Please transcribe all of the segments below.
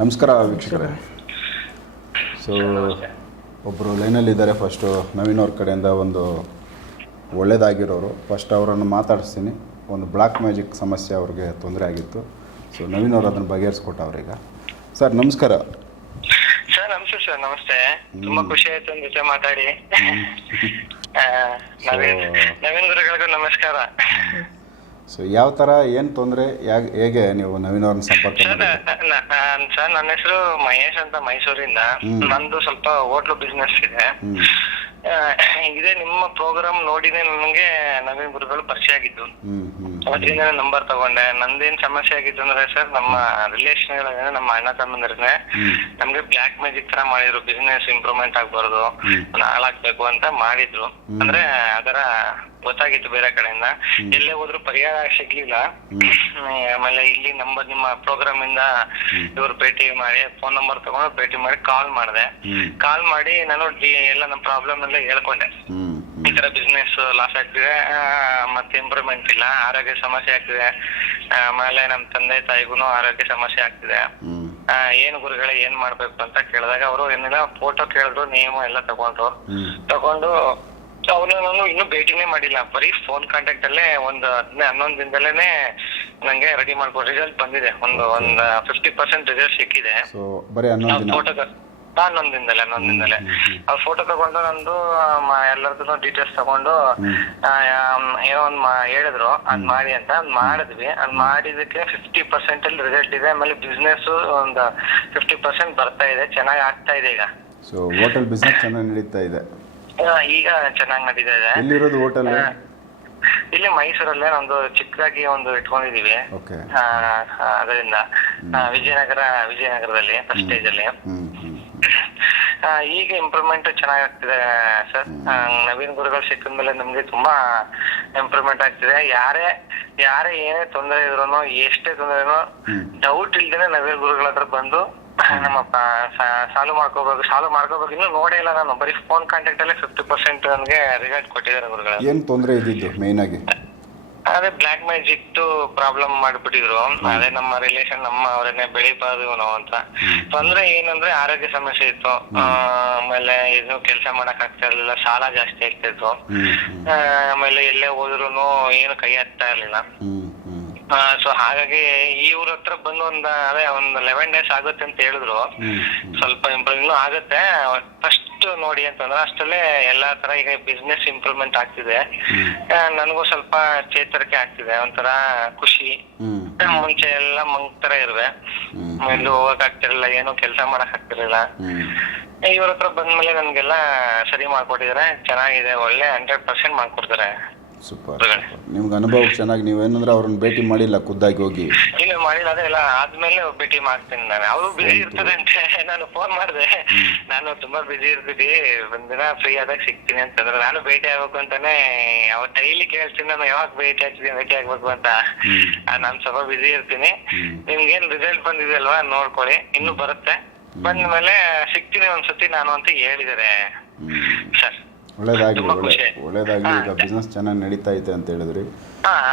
ನಮಸ್ಕಾರ ವೀಕ್ಷಕರೇ. ಸೊ ಒಬ್ಬರು ಲೈನಲ್ಲಿದ್ದಾರೆ ಫಸ್ಟು ನವೀನ್ ಅವ್ರ ಕಡೆಯಿಂದ ಒಂದು ಒಳ್ಳೆಯದಾಗಿರೋರು ಫಸ್ಟ್ ಅವರನ್ನು ಮಾತಾಡಿಸ್ತೀನಿ. ಒಂದು ಬ್ಲ್ಯಾಕ್ ಮ್ಯಾಜಿಕ್ ಸಮಸ್ಯೆ ಅವ್ರಿಗೆ ತೊಂದರೆ ಆಗಿತ್ತು. ಸೊ ನವೀನ್ ಅವರು ಅದನ್ನು ಈಗ ಸರ್ ನಮಸ್ಕಾರ. ಸರ್ ನಮಸ್ತೆ ಸರ್ ನಮಸ್ತೆ. ತುಂಬಾ ಖುಷಿ ಆಯ್ತು ನಿಮ್ಮ ಜೊತೆ ಮಾತಾಡಿ. ನವೀನ್ ನವೀನ್ ಗುರುಗಳಿಗೂ ನಮಸ್ಕಾರ. ಸೊ ಯಾವ ತರ ಏನ್ ತೊಂದರೆ ಹೇಗೆ ನೀವು ನವೀನ್ ಅವ್ರನ್ನ ಸಂಪರ್ಕ ಸರ್ ನನ್ನ ಹೆಸರು ಮಹೇಶ್ ಅಂತ ಮೈಸೂರಿಂದ. ನಂದು ಸ್ವಲ್ಪ ಹೋಟ್ಲು ಬಿಸ್ನೆಸ್ ಇದೆ. ಇದೇ ನಿಮ್ಮ ಪ್ರೋಗ್ರಾಮ್ ನೋಡಿನೇ ನನಗೆ ನವೀನ್ ಗುರುಗಳು ಪರಿಚಯ ಆಗಿದ್ದು. ಅದರಿಂದ ನಂಬರ್ ತಗೊಂಡೆ. ನಂದೇನ್ ಸಮಸ್ಯೆ ಆಗಿತ್ತು ಅಂದ್ರೆ ಸರ್ ನಮ್ಮ ರಿಲೇಷನ್ ನಮ್ಮ ಅಣ್ಣ ತಮ್ಮಂದ್ರೆ ಹ್ಮ್. ನಮ್ಗೆ ಬ್ಲಾಕ್ ಮ್ಯಾಜಿಕ್ ತರ ಮಾಡಿದ್ರು. ಬಿಸ್ನೆಸ್ ಇಂಪ್ರೂವ್ಮೆಂಟ್ ಆಗ್ಬಾರ್ದು. ಹಾಳಾಗ್ಬೇಕು ಅಂತ ಮಾಡಿದ್ರು. ಅಂದ್ರೆ ಅದರ ಗೊತ್ತಾಗಿತ್ತು ಬೇರೆ ಕಡೆಯಿಂದ. ಎಲ್ಲೇ ಹೋದ್ರು ಪರಿಹಾರ ಸಿಗ್ಲಿಲ್ಲ. ಆಮೇಲೆ ಇಲ್ಲಿ ನಂಬರ್ ನಿಮ್ಮ ಪ್ರೋಗ್ರಾಮ್ ಇಂದ ಇವ್ರು ಭೇಟಿ ಮಾಡಿ ಫೋನ್ ನಂಬರ್ ತಗೊಂಡು ಭೇಟಿ ಮಾಡಿ ಕಾಲ್ ಮಾಡಿದೆ. ಕಾಲ್ ಮಾಡಿ ನಾನು ಎಲ್ಲ ನಮ್ಮ ಪ್ರಾಬ್ಲಮ್ ಎಲ್ಲ ಹೇಳ್ಕೊಂಡೆ. ತರ ಬಿಸ್ನೆಸ್ ಲಾಸ್ ಆಗ್ತಿದೆ. ಮತ್ತೆ ಇಂಪ್ರೂವ್ಮೆಂಟ್ ಇಲ್ಲ. ಆರೋಗ್ಯ ಸಮಸ್ಯೆ ಆಗ್ತಿದೆ. ಆಮೇಲೆ ನಮ್ ತಂದೆ ತಾಯಿಗೂ ಆರೋಗ್ಯ ಸಮಸ್ಯೆ ಆಗ್ತಿದೆ. ಏನ್ ಗುರುಗಳೇ ಏನ್ ಮಾಡ್ಬೇಕು ಅಂತ ಕೇಳಿದಾಗ ಅವರು ಏನಿಲ್ಲ ಫೋಟೋ ಕೇಳಿದ್ರು ನಿಯಮ ಎಲ್ಲ ತಗೊಂಡ್ರು. ತಗೊಂಡು ಅವನು ನಾನು ಇನ್ನೂ ಭೇಟಿನೇ ಮಾಡಿಲ್ಲ. ಬರೀ ಫೋನ್ ಕಾಂಟ್ಯಾಕ್ಟ್ ಅಲ್ಲೇ ಒಂದು ಹದಿನೈದು ಹನ್ನೊಂದು ದಿನದಲ್ಲೇನೆ ನಂಗೆ ರೆಡಿ ಮಾಡ್ಕೊ ರಿಸಲ್ಟ್ ಬಂದಿದೆ. ಒಂದು ಒಂದ್ ಫಿಫ್ಟಿ ಪರ್ಸೆಂಟ್ ರಿಸಲ್ಟ್ ಸಿಕ್ಕಿದೆ. ಫೋಟೋ ಹನ್ನೊಂದು ನೊಂದಿಂದಲೇ ನೊಂದಿಂದಲೇ ಆ ಫೋಟೋ ತಗೊಂಡು ನಂದು ಎಲ್ಲರದ್ದು ಡೀಟೇಲ್ಸ್ ತಗೊಂಡು. ಆ, ಏನೋ ಒಂದ್ ಮಾ- ಹೇಳಿದ್ರು ಅದ್ ಮಾಡಿ ಅಂತ ಅದ್ ಮಾಡಿದ್ವಿ. ಅದ್ ಮಾಡಿದಕ್ಕೆ ಫಿಫ್ಟಿ ಪರ್ಸೆಂಟ್ ಅಲ್ಲಿ ರಿಸಲ್ಟ್ ಇದೆ. ಆಮೇಲೆ ಬಿಸ್ನೆಸ್ ಒಂದ್ ಫಿಫ್ಟಿ ಪರ್ಸೆಂಟ್ ಬರ್ತಾ ಇದೆ ಚೆನ್ನಾಗಿ ಆಗ್ತಾ ಇದೆ ಈಗ. ಸೊ ಹೋಟೆಲ್ ಬಿಸ್ನೆಸ್ ಚೆನ್ನಾಗಿ ನಡೀತಾ ಇದೆ. ಆ, ಈಗ ಚೆನ್ನಾಗಿ ನಡೀತಾ ಇದೆ. ಎಲ್ಲಿರೋದು ಹೋಟೆಲ್ ಇಲ್ಲಿ ಮೈಸೂರಲ್ಲೇ ನಮ್ದು ಚಿಕ್ಕದಾಗಿ ಒಂದು ಇಟ್ಕೊಂಡಿದೀವಿ. ಓಕೆ ಆ, ಆ, ಅದರಿಂದ. ಆ, ವಿಜಯನಗರ ವಿಜಯನಗರದಲ್ಲಿ ಫಸ್ಟ್ ಸ್ಟೇಜ್ ಅಲ್ಲಿ. ಈಗ ಇಂಪ್ರೂವ್ಮೆಂಟ್ ಚೆನ್ನಾಗಾಗ್ತಿದೆ ಸರ್. ನವೀನ್ ಗುರುಗಳು ಸಿಕ್ಕಿದ ಮೇಲೆ ನಮ್ಗೆ ತುಂಬಾ ಇಂಪ್ರೂವ್ಮೆಂಟ್ ಆಗ್ತಿದೆ. ಯಾರೇ ಯಾರೇ ಏನೇ ತೊಂದರೆ ಇದ್ರು ಎಷ್ಟೇ ತೊಂದರೆ ಡೌಟ್ ಇಲ್ದೇನೆ ನವೀನ್ ಗುರುಗಳ ಹತ್ರ ಬಂದು ನಮ್ಮ ಸಾಲು ಮಾಡ್ಕೋಬೇಕು ಸಾಲು ಮಾಡ್ಕೋಬೇಕು. ಇನ್ನು ನೋಡೇ ಇಲ್ಲ ನಾನು. ಬರೀ ಫೋನ್ ಕಾಂಟ್ಯಾಕ್ಟ್ ಅಲ್ಲೇ ಫಿಫ್ಟಿ ಪರ್ಸೆಂಟ್ ನನಗೆ ರಿಸಲ್ಟ್ ಕೊಟ್ಟಿದ್ದಾರೆ ಗುರುಗಳು. ಏನ್ ತೊಂದರೆ ಇದ್ದಿದ್ದು ಮೇಯ್ನಾಗಿ ಅದೇ ಬ್ಲಾಕ್ ಮ್ಯಾಜಿಕ್ ಪ್ರಾಬ್ಲಮ್ ಮಾಡ್ಬಿಟ್ಟಿದ್ರು. ಅದೇ ನಮ್ಮ ರಿಲೇಷನ್ ನಮ್ಮ ಅವರನ್ನೇ ಬೆಳಿಬಾರ್ದು ನಾವು ಅಂತ. ತೊಂದ್ರೆ ಏನಂದ್ರೆ ಆರೋಗ್ಯ ಸಮಸ್ಯೆ ಇತ್ತು. ಆ, ಆಮೇಲೆ ಇದು ಕೆಲಸ ಮಾಡಕ್ ಆಗ್ತಾ ಇರ್ಲಿಲ್ಲ ಸಾಲ ಜಾಸ್ತಿ ಆಗ್ತಿತ್ತು ಹ್ಞೂ ಹ್ಞೂ ಆ, ಆಮೇಲೆ ಎಲ್ಲೇ ಹೋದ್ರು ಏನು ಕೈ ಹಾಕ್ತಾ ಇರ್ಲಿಲ್ಲ. ಸೊ ಹಾಗಾಗಿ ಇವ್ರ ಹತ್ರ ಬಂದು ಒಂದ್ ಅದೇ ಒಂದ್ ಲೆವೆನ್ ಡೇಸ್ ಆಗುತ್ತೆ ಅಂತ ಹೇಳಿದ್ರು. ಸ್ವಲ್ಪ ಇಂಪ್ರೂವ್ ಇನ್ನೂ ಆಗುತ್ತೆ. ಫಸ್ಟ್ ನೋಡಿ ಅಂತಂದ್ರೆ ಅಷ್ಟಲ್ಲೇ ಎಲ್ಲಾ ತರ ಈಗ ಬಿಸ್ನೆಸ್ ಇಂಪ್ರೂವ್ಮೆಂಟ್ ಆಗ್ತಿದೆ. ಆ, ನನಗೂ ಸ್ವಲ್ಪ ಚೇತರಿಕೆ ಆಗ್ತಿದೆ ಒಂಥರ ಖುಷಿ. ಮುಂಚೆ ಎಲ್ಲ ಮಂಗ್ ತರ ಇರುವೆ. ಎಲ್ಲೂ ಹೋಗಕ್ ಆಗ್ತಿರಲಿಲ್ಲ ಏನು ಕೆಲಸ ಮಾಡಕ್ ಆಗ್ತಿರ್ಲಿಲ್ಲ. ಇವರತ್ರ ಇವ್ರ ಹತ್ರ ಬಂದ್ಮೇಲೆ ನನ್ಗೆಲ್ಲ ಸರಿ ಮಾಡ್ಕೊಟ್ಟಿದ್ದಾರೆ ಚೆನ್ನಾಗಿದೆ ಒಳ್ಳೆ ಹಂಡ್ರೆಡ್ ಪರ್ಸೆಂಟ್ ಮಾಡ್ಕೊಡ್ತಾರೆ. ಸೂಪರ್ ನಿಮ್ಗೆ ಅನುಭವ ಚೆನ್ನಾಗಿ ನೀವೇನಂದ್ರೆ ಅವ್ರನ್ನ ಭೇಟಿ ಮಾಡಿಲ್ಲ ಖುದ್ದಾಗಿ ಹೋಗಿ. ಇಲ್ಲ ಮಾಡಿಲ್ಲ ಅದೇ ಎಲ್ಲ ಆದ್ಮೇಲೆ ಭೇಟಿ ಮಾಡ್ತೀನಿ ನಾನು. ಅವರು ಬಿಸಿ ಇರ್ತದೆ ಅಂತೆ ನಾನು ಫೋನ್ ಮಾಡಿದೆ. ನಾನು ತುಂಬಾ ಬಿಜಿ ಇರ್ತೀನಿ ಒಂದಿನ ಫ್ರೀ ಆದಾಗ ಸಿಗ್ತೀನಿ ಅಂತಂದ್ರೆ ನಾನು ಭೇಟಿ ಆಗ್ಬೇಕು ಅಂತಾನೆ ಅವತ್ತು ಡೈಲಿ ಕೇಳ್ತೀನಿ ನಾನು ಯಾವಾಗ ಭೇಟಿ ಆಗ್ತೀನಿ ಭೇಟಿ ಆಗ್ಬೇಕು ಅಂತ. ನಾನ್ ಸ್ವಲ್ಪ ಬಿಜಿ ಇರ್ತೀನಿ. ನಿಮ್ಗೆ ನಿಮ್ಗೇನ್ ರಿಸಲ್ಟ್ ಬಂದಿದೆ ಅಲ್ವಾ ನೋಡ್ಕೊಳ್ಳಿ. ಇನ್ನು ಬರುತ್ತೆ. ಬಂದ್ಮೇಲೆ ಸಿಗ್ತೀನಿ ಒಂದ್ಸತಿ ನಾನು ಅಂತ ಹೇಳಿದಾರೆ ಸರ್. ಒಳ್ಳೇದಾಗಲಿ ಒಳ್ಳೆ ಒಳ್ಳೇದಾಗಲಿ ಈಗ. ಬಿಸ್ನೆಸ್ ಚೆನ್ನಾಗಿ ನಡೀತಾ ಐತೆ ಅಂತ ಹೇಳಿದ್ರಿ.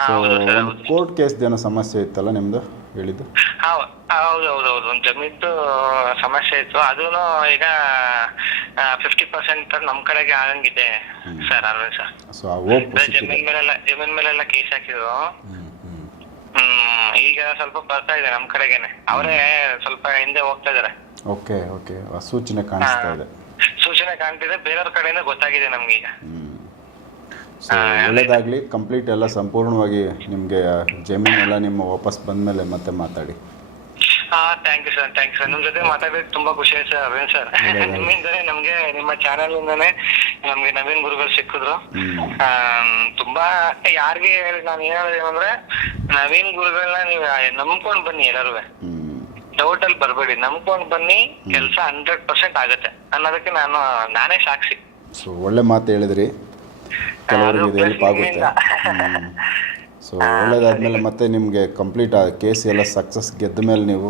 ಸೊ ಒಂದು ಕೋರ್ಟ್ ಕೇಸ್ದೇನೋ ಸಮಸ್ಯೆ ಇತ್ತಲ್ಲ ನಿಮ್ಮದು ಹೇಳಿದ್ದು? ಹೌದು ಹೌದು ಹೌದು. ಒಂದು ಜಮೀನ್ದು ಸಮಸ್ಯೆ ಇತ್ತು. ಅದೂ ಈಗ ಫಿಫ್ಟಿ ಪರ್ಸೆಂಟ್ ನಮ್ಮ ಕಡೆಗೆ ಆಗಂಗಿದೆ ಸರ್ ಅಲ್ವೇ ಸರ್? ಜಮೀನ್ ಮೇಲೆಲ್ಲ ಜಮೀನ್ ಮೇಲೆಲ್ಲ ಕೇಸ್ ಹಾಕಿದ್ರು. ಹ್ಮ್ ಈಗ ಸ್ವಲ್ಪ ಬರ್ತಾ ಇದೆ ನಮ್ಮ ಕಡೆಗೇನೆ. ಅವರೇ ಸ್ವಲ್ಪ ಹಿಂದೆ ಹೋಗ್ತಾ ಇದಾರೆ. Okay okay. ಸೂಚನೆ ಕಾಣಿಸ್ತಾ ಇದೆ. ಸೂಚನೆ ಕಾಣ್ತಿದೆ ಬೇರೆಯವ್ರ ಕಡೆಯಿಂದ ಗೊತ್ತಾಗಿದೆ ನಮ್ಗೆ ಈಗ ಒಳ್ಳೇದಾಗ್ಲಿ ಸೊ ಒಳ್ಳೇದಾಗಲಿ ಕಂಪ್ಲೀಟ್ ಎಲ್ಲ ಸಂಪೂರ್ಣವಾಗಿ ನಿಮಗೆ ಎಲ್ಲ ನಿಮ್ಮ ವಾಪಸ್ ಬಂದಮೇಲೆ ಮತ್ತೆ ಮಾತಾಡಿ. ಹಾ thank you sir thank you sir ನಿಮ್ ಜೊತೆ ಮಾತಾಡ್ಬೇಕು ತುಂಬಾ ಖುಷಿ ಆಯ್ತು ಸರ್ ಅರವಿಂದ್ ಸರ್ ನಿಮ್ಮಿಂದನೇ ನಮ್ಗೆ ನಿಮ್ಮ ಚಾನೆಲ್ ಇಂದಾನೆ ನಮ್ಗೆ ನವೀನ್ ಗುರುಗಳು ಸಿಕ್ಕಿದ್ರು. ಆಮ್, ತುಂಬಾ ಯಾರಿಗೆ ನಾನು ಏನಂದ್ರೆ ನವೀನ್ ಗುರುಗಳನ್ನ ನೀವು ನಂಬ್ಕೊಂಡ್ ಬನ್ನಿ ಎಲ್ಲರೂ. ಹ್ಞೂ ಡೌಟ್ ಅಲ್ಲಿ ಬರಬೇಡಿ ನಂಬ್ಕೊಂಡು ಬನ್ನಿ ಕೆಲಸ ಹಂಡ್ರೆಡ್ ಪರ್ಸೆಂಟ್ ಆಗುತ್ತೆ. ಅನ್ನೋದಕ್ಕೆ ನಾನು ನಾನೇ ಸಾಕ್ಷಿ. ಸೊ ಒಳ್ಳೆ ಮಾತು ಹೇಳಿದ್ರಿ. ಕೆಲವರಿಗೆ ಸೊ ಒಳ್ಳೇದಾದ್ಮೇಲೆ ಮತ್ತೆ ನಿಮ್ಗೆ ಕಂಪ್ಲೀಟ್ ಆ ಕೇಸ್ ಎಲ್ಲ ಸಕ್ಸಸ್ ಗೆದ್ದ ಮೇಲೆ ನೀವು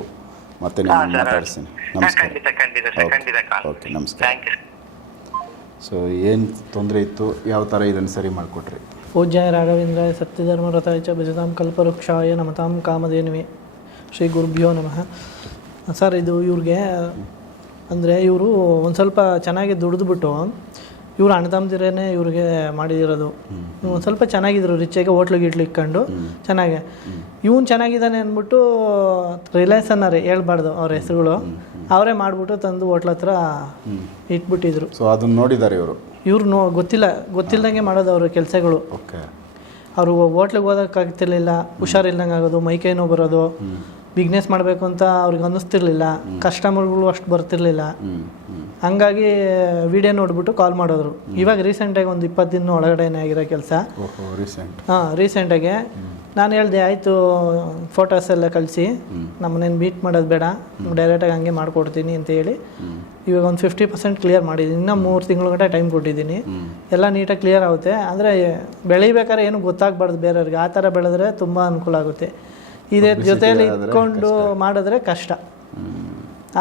ಮತ್ತೆ ಮಾತಾಡಿಸ್ತೀನಿ. ಮಾತಾಡ್ತೀನಿ ನಮಸ್ಕಾರ. ಓಕೆ ನಮಸ್ಕಾರ ಸೊ ಏನ್ ತೊಂದರೆ ಇತ್ತು? ಯಾವ ಥರ ಇದನ್ನು ಸರಿ ಮಾಡಿಕೊಟ್ರಿ? ಪೂಜ್ಯ ರಾಘವೇಂದ್ರ ಸತ್ಯಧರ್ಮ ರಥಾಯಚ ಚ ಭಜತಾಂ ಕಲ್ಪವೃಕ್ಷಾಯ ನಮತಾಂ ಕಾಮಧೇನುವೆ. ಶ್ರೀ ಗುರುಭ್ಯೋ ನಮಃ. ಸರ್ ಇದು ಇವ್ರಿಗೆ ಅಂದರೆ ಇವರು ಒಂದು ಸ್ವಲ್ಪ ಚೆನ್ನಾಗಿ ದುಡಿದ್ಬಿಟ್ಟು ಇವರು ಅಣ್ಣ ಇವ್ರಿಗೆ ಮಾಡಿದಿರೋದು ಒಂದು ಸ್ವಲ್ಪ ಚೆನ್ನಾಗಿದ್ರು ರಿಚಾಗಿ ಹೋಟ್ಲಿಗೆ ಇಡ್ಲಿ ಇಟ್ಕೊಂಡು ಚೆನ್ನಾಗೆ. ಇವನು ಚೆನ್ನಾಗಿದ್ದಾನೆ ಅಂದ್ಬಿಟ್ಟು ರಿಲಯನ್ಸ್ ಅನ್ನಾರೆ ಹೇಳ್ಬಾರ್ದು ಅವ್ರ ಹೆಸರುಗಳು. ಅವರೇ ಮಾಡಿಬಿಟ್ಟು ತಂದು ಹೋಟ್ಲ ಹತ್ರ ಇಟ್ಬಿಟ್ಟಿದ್ರು. ಸೊ ಅದನ್ನ ನೋಡಿದ್ದಾರೆ ಇವರು? ಇವ್ರು ನೋ ಗೊತ್ತಿಲ್ಲ ಗೊತ್ತಿಲ್ಲದಂಗೆ ಮಾಡೋದು ಅವ್ರ ಕೆಲಸಗಳು. ಓಕೆ ಅವರು ಹೋಟ್ಲಿಗೆ ಹೋಗೋಕ್ಕಾಗ್ತಿರ್ಲಿಲ್ಲ ಹುಷಾರಿಲ್ದಂಗೆ ಆಗೋದು ಮೈಕೈ ನೋವು ಬರೋದು. ಬಿಸ್ನೆಸ್ ಮಾಡಬೇಕು ಅಂತ ಅವ್ರಿಗೆ ಅನ್ನಿಸ್ತಿರ್ಲಿಲ್ಲ. ಕಸ್ಟಮರ್ಗಳು ಅಷ್ಟು ಬರ್ತಿರ್ಲಿಲ್ಲ. ಹಂಗಾಗಿ ವಿಡಿಯೋ ನೋಡ್ಬಿಟ್ಟು ಕಾಲ್ ಮಾಡಿದ್ರು. ಇವಾಗ ರೀಸೆಂಟಾಗಿ ಒಂದು ಇಪ್ಪತ್ತು ದಿನ ಒಳಗಡೆನೇ ಆಗಿರೋ ಕೆಲಸ. ಹಾಂ ರೀಸೆಂಟಾಗಿ ನಾನು ಹೇಳಿದೆ ಆಯಿತು ಫೋಟೋಸ್ ಎಲ್ಲ ಕಳಿಸಿ. ನಮ್ಮನೇನು ಮೀಟ್ ಮಾಡೋದು ಬೇಡ. ಡೈರೆಕ್ಟಾಗಿ ಹಂಗೆ ಮಾಡಿಕೊಡ್ತೀನಿ ಅಂತ ಹೇಳಿ. ಇವಾಗ ಒಂದು ಫಿಫ್ಟಿ ಪರ್ಸೆಂಟ್ ಕ್ಲಿಯರ್ ಮಾಡಿದ್ದೀನಿ ಇನ್ನೂ ಮೂರು ತಿಂಗಳ ಗಂಟೆ ಟೈಮ್ ಕೊಟ್ಟಿದ್ದೀನಿ ಎಲ್ಲ ನೀಟಾಗಿ ಕ್ಲಿಯರ್ ಆಗುತ್ತೆ. ಅಂದರೆ ಬೆಳಿಬೇಕಾದ್ರೆ ಏನು ಗೊತ್ತಾಗಬಾರ್ದು ಬೇರೆಯವ್ರಿಗೆ. ಆ ಥರ ಬೆಳೆದ್ರೆ ತುಂಬ ಅನುಕೂಲ ಆಗುತ್ತೆ. ಇದೇ ಜೊತೆಯಲ್ಲಿ ಇಟ್ಕೊಂಡು ಮಾಡಿದ್ರೆ ಕಷ್ಟ.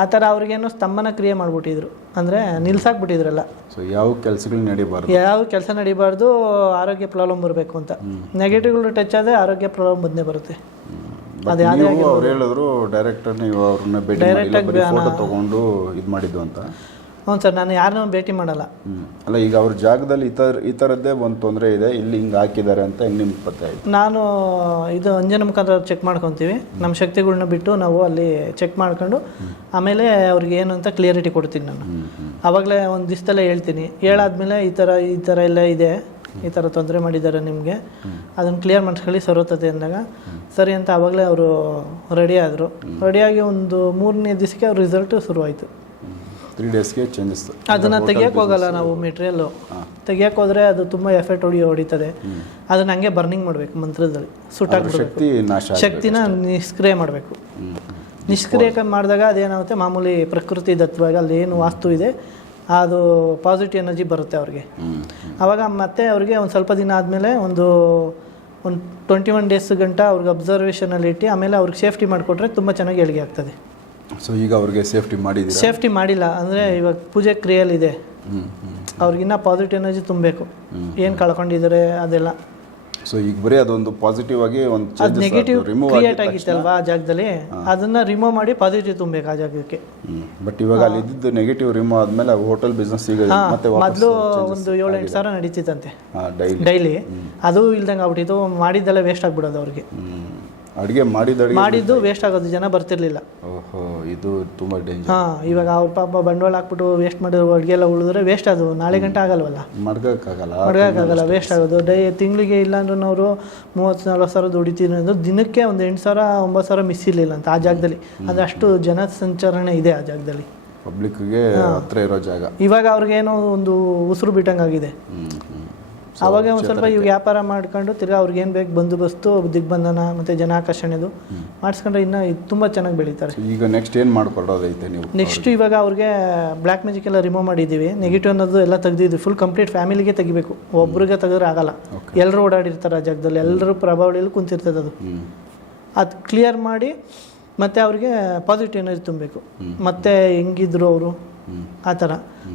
ಆ ಥರ ಅವ್ರಿಗೇನು ಸ್ತಂಭನ ಕ್ರಿಯೆ ಮಾಡಿಬಿಟ್ಟಿದ್ರು. ಅಂದರೆ ನಿಲ್ಸಾಕ್ಬಿಟ್ಟಿದ್ರಲ್ಲ. ಸೊ ಯಾವ ಕೆಲಸಗಳು ನಡೀಬಾರ್ದು? ಯಾವ ಕೆಲಸ ನಡಿಬಾರ್ದು ಆರೋಗ್ಯ ಪ್ರಾಬ್ಲಮ್ ಬರಬೇಕು ಅಂತ. ನೆಗೆಟಿವ್ಗಳು ಟಚ್ ಆದರೆ ಆರೋಗ್ಯ ಪ್ರಾಬ್ಲಮ್ ಬಂದೇ ಬರುತ್ತೆ. ಅದೇ ಹೇಳಿದ್ರು ಡೈರೆಕ್ಟರ್ ನೀವು ಅವ್ರನ್ನ ಭೇಟಿ ಮಾಡಿ ಬರೀ ಫೋಟೋ ತಗೊಂಡು ಇದು ಮಾಡಿದ್ದು ಅಂತ. ಹ್ಞೂ ಸರ್ ನಾನು ಯಾರನ್ನೂ ಭೇಟಿ ಮಾಡಲ್ಲ. ಅಲ್ಲ ಈಗ ಅವ್ರ ಜಾಗದಲ್ಲಿ ಈ ಥರ ಈ ಥರದ್ದೇ ಒಂದು ತೊಂದರೆ ಇದೆ ಇಲ್ಲಿ ಹಿಂಗೆ ಹಾಕಿದ್ದಾರೆ ಅಂತ ಹೆಂಗೆ ನಿಮ್ಗೆ ಪತ್ತೆ ಆಯ್ತು? ನಾನು ಇದು ಅಂಜನ ಮುಖಾಂತರ ಚೆಕ್ ಮಾಡ್ಕೊತೀವಿ. ನಮ್ಮ ಶಕ್ತಿಗಳನ್ನ ಬಿಟ್ಟು ನಾವು ಅಲ್ಲಿ ಚೆಕ್ ಮಾಡ್ಕೊಂಡು ಆಮೇಲೆ ಅವ್ರಿಗೆ ಏನು ಅಂತ ಕ್ಲಿಯರಿಟಿ ಕೊಡ್ತೀನಿ ನಾನು. ಆವಾಗಲೇ ಒಂದು ದಿವಸದಲ್ಲೇ ಹೇಳ್ತೀನಿ. ಹೇಳಾದ್ಮೇಲೆ ಈ ಥರ ಈ ಥರ ಎಲ್ಲ ಇದೆ. ಈ ಥರ ತೊಂದರೆ ಮಾಡಿದ್ದಾರೆ ನಿಮಗೆ. ಅದನ್ನು ಕ್ಲಿಯರ್ ಮಾಡಿಸ್ಕೊಳ್ಳಿ ಸರೋತತೆ ಅಂದಾಗ. ಸರಿ ಅಂತ ಆವಾಗಲೇ ಅವರು ರೆಡಿ ಆದರು. ರೆಡಿಯಾಗಿ ಒಂದು ಮೂರನೇ ದಿವಸಕ್ಕೆ ಅವ್ರ ರಿಸಲ್ಟು ಶುರುವಾಯಿತು. ತ್ರೀ ಡೇಸ್ಗೆ ಚೇಂಜಸ್ ಅದನ್ನ ತೆಗಿಯಕ್ಕೆ ಹೋಗಲ್ಲ ನಾವು ಮೆಟೀರಿಯಲ್ಲು ತೆಗಿಯಕ್ಕೆ ಹೋದ್ರೆ ಅದು ತುಂಬ ಎಫೆಕ್ಟ್ ಹೊಡಿ ಹೊಡಿತದೆ. ಅದನ್ನ ಹಂಗೆ ಬರ್ನಿಂಗ್ ಮಾಡ್ಬೇಕು ಮಂತ್ರದಲ್ಲಿ. ಸುಟ್ಟಾಕ್ಬಿಡ್ಬೇಕು. ಶಕ್ತಿನ ನಿಷ್ಕ್ರಿಯ ಮಾಡಬೇಕು. ನಿಷ್ಕ್ರಿಯ ಮಾಡಿದಾಗ ಅದೇನಾಗುತ್ತೆ? ಮಾಮೂಲಿ ಪ್ರಕೃತಿ ದತ್ತವಾಗಿ ಅಲ್ಲಿ ಏನು ವಾಸ್ತು ಇದೆ ಅದು ಪಾಸಿಟಿವ್ ಎನರ್ಜಿ ಬರುತ್ತೆ ಅವ್ರಿಗೆ. ಅವಾಗ ಆವಾಗ ಮತ್ತೆ ಅವ್ರಿಗೆ ಒಂದು ಸ್ವಲ್ಪ ದಿನ ಆದಮೇಲೆ ಒಂದು ಒಂದು ಟ್ವೆಂಟಿ ಒನ್ ಡೇಸ್ ಗಂಟ ಅವ್ರಿಗೆ ಅಬ್ಸರ್ವೇಷನಲ್ಲಿ ಇಟ್ಟು ಆಮೇಲೆ ಅವ್ರಿಗೆ ಸೇಫ್ಟಿ ಮಾಡಿಕೊಟ್ರೆ ತುಂಬ ಚೆನ್ನಾಗಿ ಏಳಿಗೆ ಆಗ್ತದೆ. ಸೊ ಈಗ ಅವ್ರಿಗೆ ಸೇಫ್ಟಿ ಮಾಡಿದ್ದೀರಾ? ಸೇಫ್ಟಿ ಮಾಡಿಲ್ಲ ಅಂದರೆ ಇವಾಗ ಪೂಜೆ ಕ್ರಿಯೆಯಲ್ಲಿದೆ. ಅವ್ರಿಗಿನ್ನ ಪಾಸಿಟಿವ್ ಎನರ್ಜಿ ತುಂಬಬೇಕು. ಏನು ಕಳ್ಕೊಂಡಿದ್ದಾರೆ ಅದೆಲ್ಲ. ಸೊ ಈಗ ಬರೀ ಅದೊಂದು ಪಾಸಿಟಿವ್ ಆಗಿ ಒಂದು ಅದು ನೆಗೆಟಿವ್ ಕ್ರಿಯೇಟ್ ಆಗಿತ್ತಲ್ವಾ ಆ ಜಾಗದಲ್ಲಿ? ಅದನ್ನ ರಿಮೂವ್ ಮಾಡಿ ಪಾಸಿಟಿವ್ ತುಂಬಬೇಕು ಆ ಜಾಗಕ್ಕೆ. ಬಟ್ ಇವಾಗ ಅಲ್ಲಿ ಇದ್ದಿದ್ದು ನೆಗೆಟಿವ್ ರಿಮೂವ್ ಆದಮೇಲೆ ಹೋಟೆಲ್ ಬಿಸ್ನೆಸ್ ಈಗ ಮತ್ತೆ ಮೊದಲು ಒಂದು ಏಳು ಎಂಟು ಸಾವಿರ ನಡೀತಿತ್ತಂತೆ. ಡೈಲಿ ಅದು ಇಲ್ದಂಗೆ ಆಗ್ಬಿಟ್ಟಿತ್ತು ಮಾಡಿದ್ದೆಲ್ಲ ವೇಸ್ಟ್ ಆಗ್ಬಿಡೋದು ಅವ್ರಿಗೆ. ಅಡುಗೆ ಮಾಡಿದ ಮಾಡಿದ್ದು ವೇಸ್ಟ್ ಆಗೋದು ಜನ ಬರ್ತಿರ್ಲಿಲ್ಲ. ಓಹೋ ಇದು ತುಂಬಾ ಡೇಂಜರ್ ಹಾ ಇವಾಗ ಅವ್ರ ಪಾಪ ಬಂಡವಾಳ ಹಾಕ್ಬಿಟ್ಟು ವೇಸ್ಟ್ ಮಾಡಿರೋ ಅಡಿಗೆ ಎಲ್ಲ ಉಳಿದ್ರೆ ವೇಸ್ಟ್ ಅದು. ನಾಳೆ ಗಂಟೆ ಆಗಲ್ವಲ್ಲ? ಮಡ್ಗಕ್ಕಾಗಲ್ಲ ಮಡ್ಗೋಕ್ಕಾಗಲ್ಲ ವೇಸ್ಟ್ ಆಗೋದು. ಡೈ ತಿಂಗಳಿಗೆ ಇಲ್ಲ ಅಂದ್ರೆ ಅವರು ಮೂವತ್ತು ನಲ್ವತ್ತು ಸಾವಿರ ದುಡಿತೀನಿ ಅಂದ್ರೆ ದಿನಕ್ಕೆ ಒಂದು ಎಂಟು ಸಾವಿರ ಒಂಬತ್ತು ಸಾವಿರ ಮಿಸ್ ಇರಲಿಲ್ಲ ಅಂತ ಆ ಜಾಗದಲ್ಲಿ. ಅಂದರೆ ಅಷ್ಟು ಜನ ಸಂಚರಣೆ ಇದೆ ಆ ಜಾಗದಲ್ಲಿ. ಪಬ್ಲಿಕ್ಗೆ ಹತ್ರ ಇರೋ ಜಾಗ. ಇವಾಗ ಅವ್ರಿಗೇನೋ ಒಂದು ಉಸಿರು ಬಿಟ್ಟಂಗೆ ಅವಾಗ ಒಂದು ಸ್ವಲ್ಪ ಇವಾಗ ವ್ಯಾಪಾರ ಮಾಡ್ಕೊಂಡು ತಿರ್ಗಾ ಅವ್ರಿಗೆ ಏನು ಬೇಕು ಬಂದೋಬಸ್ತು ದಿಗ್ಬಂಧನ ಮತ್ತು ಜನಾಕರ್ಷಣೆದು ಮಾಡಿಸ್ಕೊಂಡ್ರೆ ಇನ್ನೂ ತುಂಬ ಚೆನ್ನಾಗಿ ಬೆಳೀತಾರೆ. ಈಗ ನೆಕ್ಸ್ಟ್ ಏನು ಮಾಡ್ಕೊಡೋದೈತೆ ನೀವು? ನೆಕ್ಸ್ಟ್ ಇವಾಗ ಅವ್ರಿಗೆ ಬ್ಲ್ಯಾಕ್ ಮ್ಯಾಜಿಕ್ ಎಲ್ಲ ರಿಮೂವ್ ಮಾಡಿದ್ದೀವಿ ನೆಗೆಟಿವ್ ಅನ್ನೋದು ಎಲ್ಲ ತೆಗ್ದಿದ್ವಿ ಫುಲ್ ಕಂಪ್ಲೀಟ್ ಫ್ಯಾಮಿಲಿಗೆ ತೆಗಿಬೇಕು. ಒಬ್ರಿಗೆ ತೆಗೆದ್ರೆ ಆಗಲ್ಲ. ಎಲ್ಲರೂ ಓಡಾಡಿರ್ತಾರೆ ಆ ಜಾಗದಲ್ಲಿ ಎಲ್ಲರೂ ಪ್ರಭಾವಳಿಯಲ್ಲಿ ಕುಂತಿರ್ತದೆ ಅದು ಅದು ಕ್ಲಿಯರ್ ಮಾಡಿ ಮತ್ತೆ ಅವ್ರಿಗೆ ಪಾಸಿಟಿವ್ ಎನರ್ಜಿ ತುಂಬಬೇಕು. ಮತ್ತೆ ಹೆಂಗಿದ್ರು ಅವರು? ಆ ಥರ.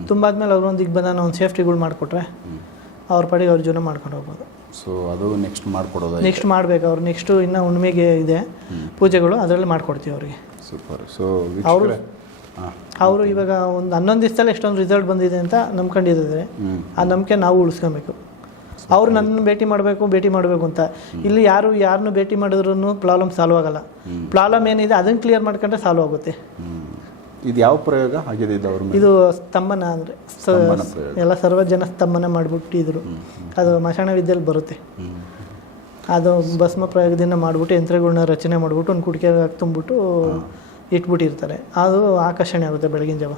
ತುಂಬಾದ್ಮೇಲೆ ಅವ್ರೊಂದು ಒಂದು ಬಂದ ಒಂದು ಸೇಫ್ಟಿಗಳು ಮಾಡಿಕೊಟ್ರೆ. ಅವ್ರ ಪಾಡಿಗೆ ಅವ್ರ ಜೀವನ ಮಾಡ್ಕೊಂಡು ಹೋಗ್ಬೋದು. ಸೊ ಅದು ನೆಕ್ಸ್ಟ್ ಮಾಡ್ಕೊಡೋದು ನೆಕ್ಸ್ಟ್ ಮಾಡ್ಬೇಕು ಅವ್ರು. ನೆಕ್ಸ್ಟು ಇನ್ನೂ ಹುಣ್ಣಿಮೆಗೆ ಇದೆ. ಪೂಜೆಗಳು ಅದರಲ್ಲಿ ಮಾಡ್ಕೊಡ್ತೀವಿ ಅವ್ರಿಗೆ. ಸೂಪರ್ ಸೊ ಅವರು ಅವರು ಇವಾಗ ಒಂದು ಹನ್ನೊಂದು ದಿವಸದಲ್ಲಿ ಎಷ್ಟೊಂದು ರಿಸಲ್ಟ್ ಬಂದಿದೆ ಅಂತ ನಂಬ್ಕೊಂಡಿದ್ದಾರೆ. ಆ ನಂಬಿಕೆ ನಾವು ಉಳಿಸ್ಕೊಬೇಕು. ಅವ್ರು ನನ್ನ ಭೇಟಿ ಮಾಡಬೇಕು ಭೇಟಿ ಮಾಡಬೇಕು ಅಂತ. ಇಲ್ಲಿ ಯಾರು ಯಾರನ್ನು ಭೇಟಿ ಮಾಡಿದ್ರು ಪ್ರಾಬ್ಲಮ್ ಸಾಲ್ವ್ ಆಗಲ್ಲ. ಪ್ರಾಬ್ಲಮ್ ಏನಿದೆ ಅದನ್ನು ಕ್ಲಿಯರ್ ಮಾಡ್ಕೊಂಡ್ರೆ ಸಾಲ್ವ್ ಆಗುತ್ತೆ. ಇದು ಯಾವ ಪ್ರಯೋಗ? ಆಗಿದೆ ಇದು ಅವ್ರ ಮೇಲೆ. ಇದು ಸ್ತಂಭನ ಅಂದರೆ ಸ್ತಂಭನ ಪ್ರಯೋಗ. ಎಲ್ಲ ಸರ್ವ ಜನ ಸ್ತಂಭನ ಮಾಡಿಬಿಟ್ಟಿದ್ರು. ಅದು ಮಶಾಣ ವಿದ್ಯೆಯಲ್ಲಿ ಬರುತ್ತೆ. ಅದು ಭಸ್ಮ ಪ್ರಯೋಗದಿಂದ ಮಾಡಿಬಿಟ್ಟು ಯಂತ್ರಗಳನ್ನ ರಚನೆ ಮಾಡಿಬಿಟ್ಟು ಒಂದು ಕುಡಿಕೆ ತುಂಬಿಟ್ಟು ಇಟ್ಬಿಟ್ಟಿರ್ತಾರೆ. ಅದು ಆಕರ್ಷಣೆ ಆಗುತ್ತೆ ಬೆಳಗಿನ ಜಾವ.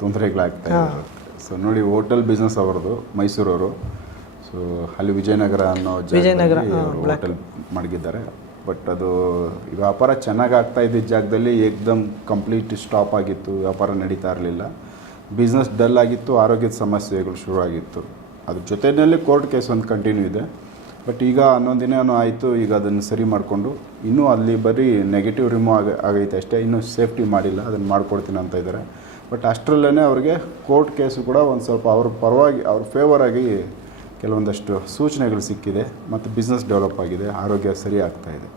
ತೊಂದರೆಗಳಾಗ್ತಾ ಇದೆ. ಸೊ ನೋಡಿ ಹೋಟೆಲ್ ಬಿಸ್ನೆಸ್ ಅವರದು ಮೈಸೂರವರು. ಸೊ ಅಲ್ಲಿ ವಿಜಯನಗರ ಅನ್ನೋ ವಿಜಯನಗರ, ಹಾ, ಹೋಟೆಲ್ ಮಡಗಿದ್ದಾರೆ ಬಟ್ ಅದು ವ್ಯಾಪಾರ ಚೆನ್ನಾಗಿ ಆಗ್ತಾ ಇದ್ದಿದ್ದ ಜಾಗದಲ್ಲಿ ಏಕ್ದಮ್ ಕಂಪ್ಲೀಟ್ ಸ್ಟಾಪ್ ಆಗಿತ್ತು, ವ್ಯಾಪಾರ ನಡೀತಾ ಇರಲಿಲ್ಲ. ಬಿಸ್ನೆಸ್ ಡಲ್ ಆಗಿತ್ತು, ಆರೋಗ್ಯದ ಸಮಸ್ಯೆಗಳು ಶುರುವಾಗಿತ್ತು. ಅದ್ರ ಜೊತೆಯಲ್ಲಿ ಕೋರ್ಟ್ ಕೇಸ್ ಒಂದು ಕಂಟಿನ್ಯೂ ಇದೆ. ಬಟ್ ಈಗ ಹನ್ನೊಂದು ದಿನ ಆಯಿತು, ಈಗ ಅದನ್ನು ಸರಿ ಮಾಡಿಕೊಂಡು, ಇನ್ನೂ ಅಲ್ಲಿ ಬರೀ ನೆಗೆಟಿವ್ ರಿಮೂವ್ ಆಗ ಆಗೈತೆ ಅಷ್ಟೇ, ಇನ್ನೂ ಸೇಫ್ಟಿ ಮಾಡಿಲ್ಲ, ಅದನ್ನು ಮಾಡ್ಕೊಡ್ತೀನಿ ಅಂತ ಇದ್ದಾರೆ ಬಟ್ ಅಷ್ಟರಲ್ಲೇ ಅವ್ರಿಗೆ ಕೋರ್ಟ್ ಕೇಸು ಕೂಡ ಒಂದು ಸ್ವಲ್ಪ ಅವ್ರ ಪರವಾಗಿ ಅವ್ರ ಫೇವರ್ ಆಗಿ ಕೆಲವೊಂದಷ್ಟು ಸೂಚನೆಗಳು ಸಿಕ್ಕಿದೆ ಮತ್ತು ಬಿಸ್ನೆಸ್ ಡೆವಲಪ್ ಆಗಿದೆ, ಆರೋಗ್ಯ ಸರಿ ಆಗ್ತಾ ಇದೆ.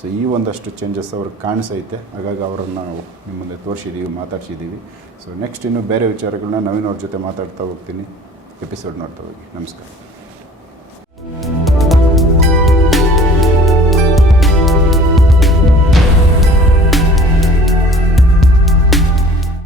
ಸೊ ಈ ಒಂದಷ್ಟು ಚೇಂಜಸ್ ಅವ್ರಿಗೆ ಕಾಣಿಸೈತೆ. ಹಾಗಾಗಿ ಅವರನ್ನು ನಾವು ನಿಮ್ಮ ಮುಂದೆ ತೋರಿಸಿದ್ದೀವಿ ಮಾತಾಡ್ಸಿದ್ದೀವಿ ಸೊ ನೆಕ್ಸ್ಟ್ ಇನ್ನು ಬೇರೆ ವಿಚಾರಗಳನ್ನ ನವೀನ್ ಅವ್ರ ಜೊತೆ ಮಾತಾಡ್ತಾ ಹೋಗ್ತೀನಿ. ಎಪಿಸೋಡ್ ನೋಡ್ತಾ ಹೋಗಿ. ನಮಸ್ಕಾರ.